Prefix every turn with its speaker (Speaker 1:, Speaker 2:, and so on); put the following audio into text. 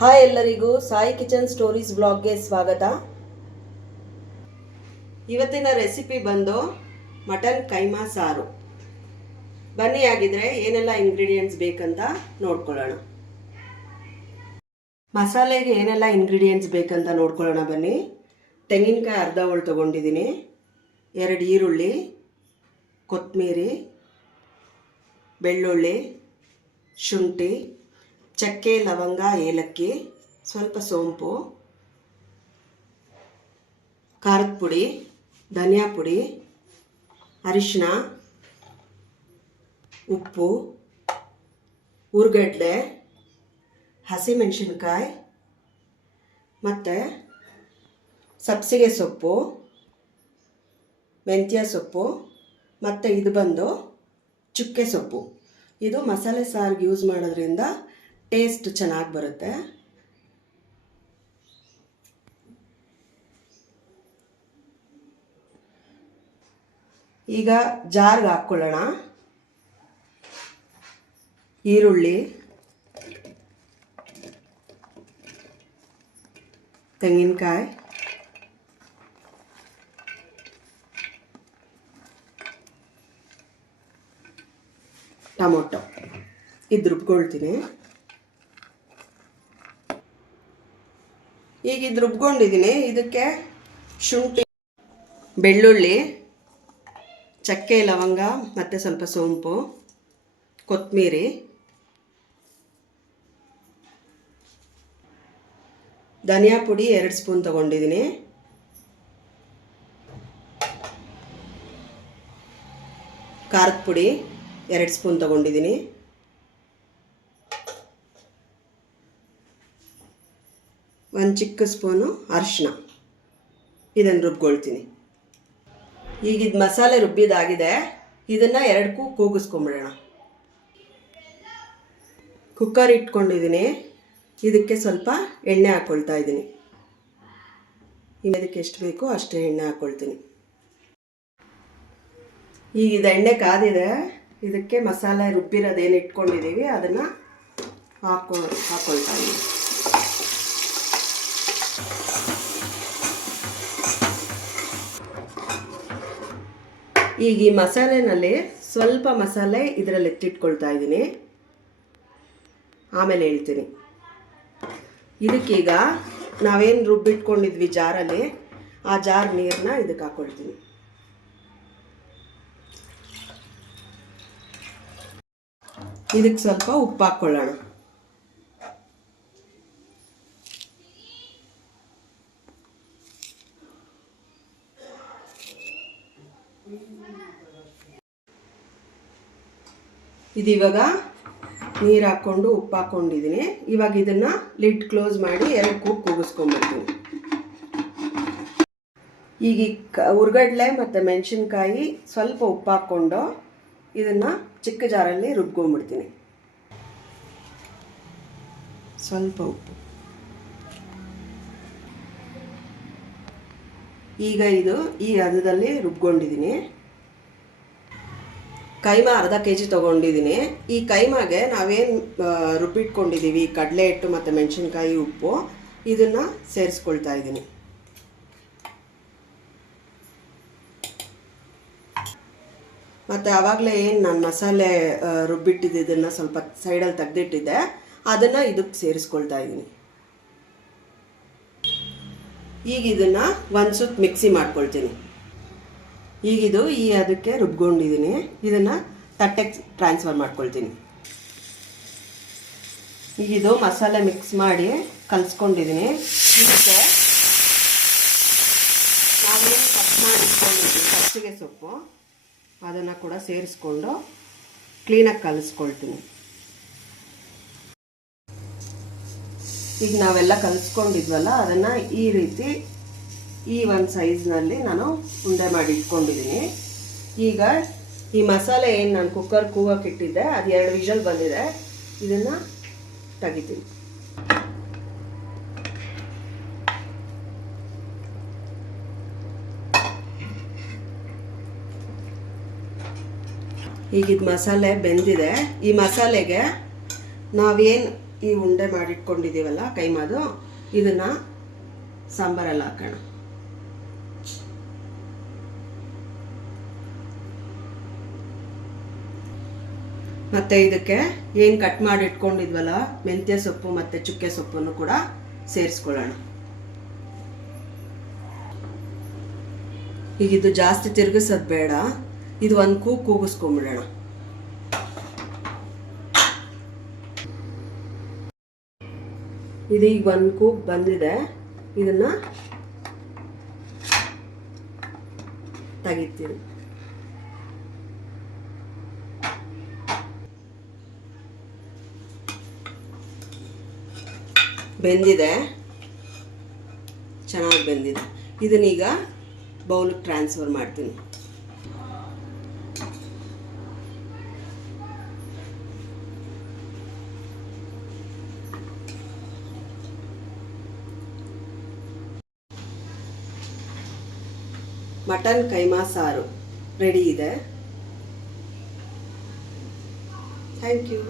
Speaker 1: Hi ಎಲ್ಲರಿಗೂ Sai kitchen stories ಬ್ಲಾಗ್ಗೆ ಸ್ವಾಗತ. ಇವತ್ತಿನ ರೆಸಿಪಿ ಬಂದು ಮಟನ್ ಕೈಮಾ ಸಾರು. ಬನ್ನಿ ಆಗಿದ್ರೆ ಏನೆಲ್ಲ ಇಂಗ್ರೀಡಿಯೆಂಟ್ಸ್ ಬೇಕಂತ ನೋಡ್ಕೊಳ್ಳೋಣ. ಮಸಾಲೆಗೆ ಏನೆಲ್ಲ ಇಂಗ್ರೀಡಿಯೆಂಟ್ಸ್ ಬೇಕಂತ ನೋಡ್ಕೊಳ್ಳೋಣ ಬನ್ನಿ. ತೆಂಗಿನಕಾಯಿ ಅರ್ಧ ಹೋಳು ತೊಗೊಂಡಿದ್ದೀನಿ. ಎರಡು ಈರುಳ್ಳಿ ಕೊತ್ತಂಬರಿ ಬೆಳ್ಳುಳ್ಳಿ, ಶುಂಠಿ ಚಕ್ಕೆ, ಲವಂಗ, ಏಲಕ್ಕಿ, ಸ್ವಲ್ಪ ಸೋಂಪು, ಖಾರದ ಪುಡಿ, ಧನಿಯಾ ಪುಡಿ ಅರಿಶಿನ ಉಪ್ಪು ಉರ್ಗಡ್ಡೆ ಹಸಿಮೆಣಸಿನ್ಕಾಯಿ ಮತ್ತು ಸಬ್ಸಿಗೆ ಸೊಪ್ಪು, ಮೆಂತ್ಯ ಸೊಪ್ಪು ಮತ್ತು ಇದು ಬಂದು ಚುಕ್ಕೆ ಸೊಪ್ಪು. ಇದು ಮಸಾಲೆ ಸಾರಿಗೆ ಯೂಸ್ ಮಾಡೋದ್ರಿಂದ ಟೇಸ್ಟ್ ಚೆನ್ನಾಗಿ ಬರುತ್ತೆ. ಈಗ ಜಾರ್ಗೆ ಹಾಕ್ಕೊಳ್ಳೋಣ. ಈರುಳ್ಳಿ ತೆಂಗಿನಕಾಯಿ ಟೊಮೊಟೊ. ಇದು ರುಬ್ಕೊಳ್ತೀನಿ ಈಗ ಇದು ರುಬ್ಕೊಂಡಿದ್ದೀನಿ ಇದಕ್ಕೆ ಶುಂಠಿ, ಬೆಳ್ಳುಳ್ಳಿ, ಚಕ್ಕೆ, ಲವಂಗ, ಮತ್ತು ಸ್ವಲ್ಪ ಸೋಂಪು ಕೊತ್ತಂಬರಿ ಧನಿಯಾ ಪುಡಿ ಎರಡು ಸ್ಪೂನ್ ತಗೊಂಡಿದ್ದೀನಿ ಖಾರದ ಪುಡಿ ಎರಡು ಸ್ಪೂನ್ ತೊಗೊಂಡಿದ್ದೀನಿ ಒಂದು ಚಿಕ್ಕ ಸ್ಪೂನು ಅರಿಶಿನ ಇದನ್ನು ರುಬ್ಕೊಳ್ತೀನಿ. ಈಗ ಇದು ಮಸಾಲೆ ರುಬ್ಬಿದಾಗಿದೆ. ಇದನ್ನು ಎರಡಕ್ಕೂ ಕೂಗಿಸ್ಕೊಂಬಿಡೋಣ. ಕುಕ್ಕರ್ ಇಟ್ಕೊಂಡಿದ್ದೀನಿ ಇದಕ್ಕೆ ಸ್ವಲ್ಪ ಎಣ್ಣೆ ಹಾಕ್ಕೊಳ್ತಾ ಇದ್ದೀನಿ ಇದಕ್ಕೆ ಎಷ್ಟು ಬೇಕೋ ಅಷ್ಟೇ ಎಣ್ಣೆ ಹಾಕ್ಕೊಳ್ತೀನಿ ಈಗ ಇದು ಎಣ್ಣೆ ಕಾದಿದೆ. ಇದಕ್ಕೆ ಮಸಾಲೆ ರುಬ್ಬಿರೋದೇನು ಇಟ್ಕೊಂಡಿದ್ದೀವಿ ಅದನ್ನು ಹಾಕೊ ಹಾಕ್ಕೊಳ್ತಾ ಇದ್ದೀನಿ ಈಗ ಈ ಮಸಾಲೆನಲ್ಲಿ ಸ್ವಲ್ಪ ಮಸಾಲೆ ಇದರಲ್ಲಿ ಎತ್ತಿಟ್ಕೊಳ್ತಾ ಇದ್ದೀನಿ. ಆಮೇಲೆ ಹೇಳ್ತೀನಿ. ಇದಕ್ಕೀಗ ನಾವೇನು ರುಬ್ಬಿಟ್ಕೊಂಡಿದ್ವಿ ಜಾರಲ್ಲಿ, ಆ ಜಾರ್ ನೀರನ್ನ ಇದಕ್ಕೆ ಹಾಕ್ಕೊಳ್ತೀನಿ ಇದಕ್ಕೆ ಸ್ವಲ್ಪ ಉಪ್ಪು ಹಾಕ್ಕೊಳ್ಳೋಣ ಇದು ಇವಾಗ ನೀರು ಹಾಕ್ಕೊಂಡು ಉಪ್ಪು ಹಾಕ್ಕೊಂಡಿದ್ದೀನಿ ಇವಾಗ ಇದನ್ನು ಲಿಡ್ ಕ್ಲೋಸ್ ಮಾಡಿ ಎರಡು ಕೂಕ್ ಕೂಗಿಸ್ಕೊಂಡ್ಬಿಡ್ತೀನಿ. ಈಗ ಕ ಉರ್ಗಡ್ಲೆ ಮತ್ತು ಮೆಣಸಿನ್ಕಾಯಿ ಸ್ವಲ್ಪ ಉಪ್ಪು ಹಾಕ್ಕೊಂಡು ಇದನ್ನು ಚಿಕ್ಕ ಜಾರಲ್ಲಿ ರುಬ್ಕೊಂಡ್ಬಿಡ್ತೀನಿ. ಸ್ವಲ್ಪ ಉಪ್ಪು. ಈಗ ಇದು, ಈ ಹದದಲ್ಲಿ ರುಬ್ಕೊಂಡಿದ್ದೀನಿ. ಕೈಮಾ ಅರ್ಧ ಕೆ ಜಿ ತೊಗೊಂಡಿದ್ದೀನಿ. ಈ ಕೈಮಾಗೆ ನಾವೇನು ರುಬ್ಬಿಟ್ಕೊಂಡಿದ್ದೀವಿ ಕಡಲೆ ಹಿಟ್ಟು ಮತ್ತು ಮೆಣಸಿನ್ಕಾಯಿ ಉಪ್ಪು, ಇದನ್ನು ಸೇರಿಸ್ಕೊಳ್ತಾ ಇದ್ದೀನಿ ಮತ್ತು ಆವಾಗಲೇ ಏನು ನಾನು ಮಸಾಲೆ ರುಬ್ಬಿಟ್ಟಿದ್ದನ್ನು ಸ್ವಲ್ಪ ಸೈಡಲ್ಲಿ ತೆಗೆದಿಟ್ಟಿದ್ದೆ, ಅದನ್ನು ಇದಕ್ಕೆ ಸೇರಿಸ್ಕೊಳ್ತಾ ಇದ್ದೀನಿ ಈಗ ಇದನ್ನು ಒಂದು ಸುತ್ತ ಮಿಕ್ಸಿ ಮಾಡ್ಕೊಳ್ತೀನಿ. ಈಗಿದು ಈ ಅದಕ್ಕೆ ರುಬ್ಕೊಂಡಿದ್ದೀನಿ. ಇದನ್ನು ತಟ್ಟೆಗೆ ಟ್ರಾನ್ಸ್ಫರ್ ಮಾಡ್ಕೊಳ್ತೀನಿ. ಈಗಿದು ಮಸಾಲೆ ಮಿಕ್ಸ್ ಮಾಡಿ ಕಲಿಸ್ಕೊಂಡಿದ್ದೀನಿ. ಇದಕ್ಕೆ ನಾವೇನು ಕಟ್ ಮಾಡಿ ಸೊಪ್ಪು. ಅದನ್ನು ಕೂಡ ಸೇರಿಸ್ಕೊಂಡು ಕ್ಲೀನಾಗಿ ಕಲಿಸ್ಕೊಳ್ತೀನಿ. ಈಗ ನಾವೆಲ್ಲ ಕಲಿಸ್ಕೊಂಡಿದ್ವಲ್ಲ, ಅದನ್ನು ಈ ರೀತಿ ಈ ಒಂದು ಸೈಜ್ನಲ್ಲಿ ನಾನು ಉಂಡೆ ಮಾಡಿ ಇಟ್ಕೊಂಡಿದ್ದೀನಿ ಈಗ ಈ ಮಸಾಲೆ ಏನು ನಾನು ಕುಕ್ಕರ್ ಕೂಗಕ್ಕೆ ಇಟ್ಟಿದ್ದೆ, ಅದು ಎರಡು ವಿಷಲ್ ಬಂದಿದೆ. ಇದನ್ನು ತೆಗಿತೀನಿ. ಈಗ ಇದು ಮಸಾಲೆ ಬೆಂದಿದೆ. ಈ ಮಸಾಲೆಗೆ ನಾವೇನು ಈ ಉಂಡೆ ಮಾಡಿಟ್ಕೊಂಡಿದ್ದೀವಲ್ಲ, ಕೈಮಾದು, ಇದನ್ನ ಸಾಂಬಾರಲ್ಲಿ ಹಾಕೋಣ. ಮತ್ತೆ ಇದಕ್ಕೆ ಏನು ಕಟ್ ಮಾಡಿ ಇಟ್ಕೊಂಡಿದ್ವಲ್ಲ ಮೆಂತ್ಯ ಸೊಪ್ಪು ಮತ್ತೆ ಚುಕ್ಕೆ ಸೊಪ್ಪನ್ನು ಕೂಡ ಸೇರಿಸ್ಕೊಳ್ಳೋಣ. ಈಗ ಇದು ಜಾಸ್ತಿ ತಿರುಗಿಸೋದು ಬೇಡ, ಇದು ಒಂದು ಕೂ ಕೂಗಿಸ್ಕೊಂಬಿಡೋಣ. ಇದು ಈಗ ಒಂದು ಕೂಪ್ ಬಂದಿದೆ. ಇದನ್ನ ತೆಗಿತೀವಿ. ಬೆಂದಿದೆ. ಚೆನ್ನಾಗಿ ಬೆಂದಿದೆ. ಇದನ್ನೀಗ ಬೌಲ್ಗೆ ಟ್ರಾನ್ಸ್ಫರ್ ಮಾಡ್ತೀನಿ. ಮಟನ್ ಕೈಮಾ ಸಾರು ರೆಡಿ ಇದೆ. Thank you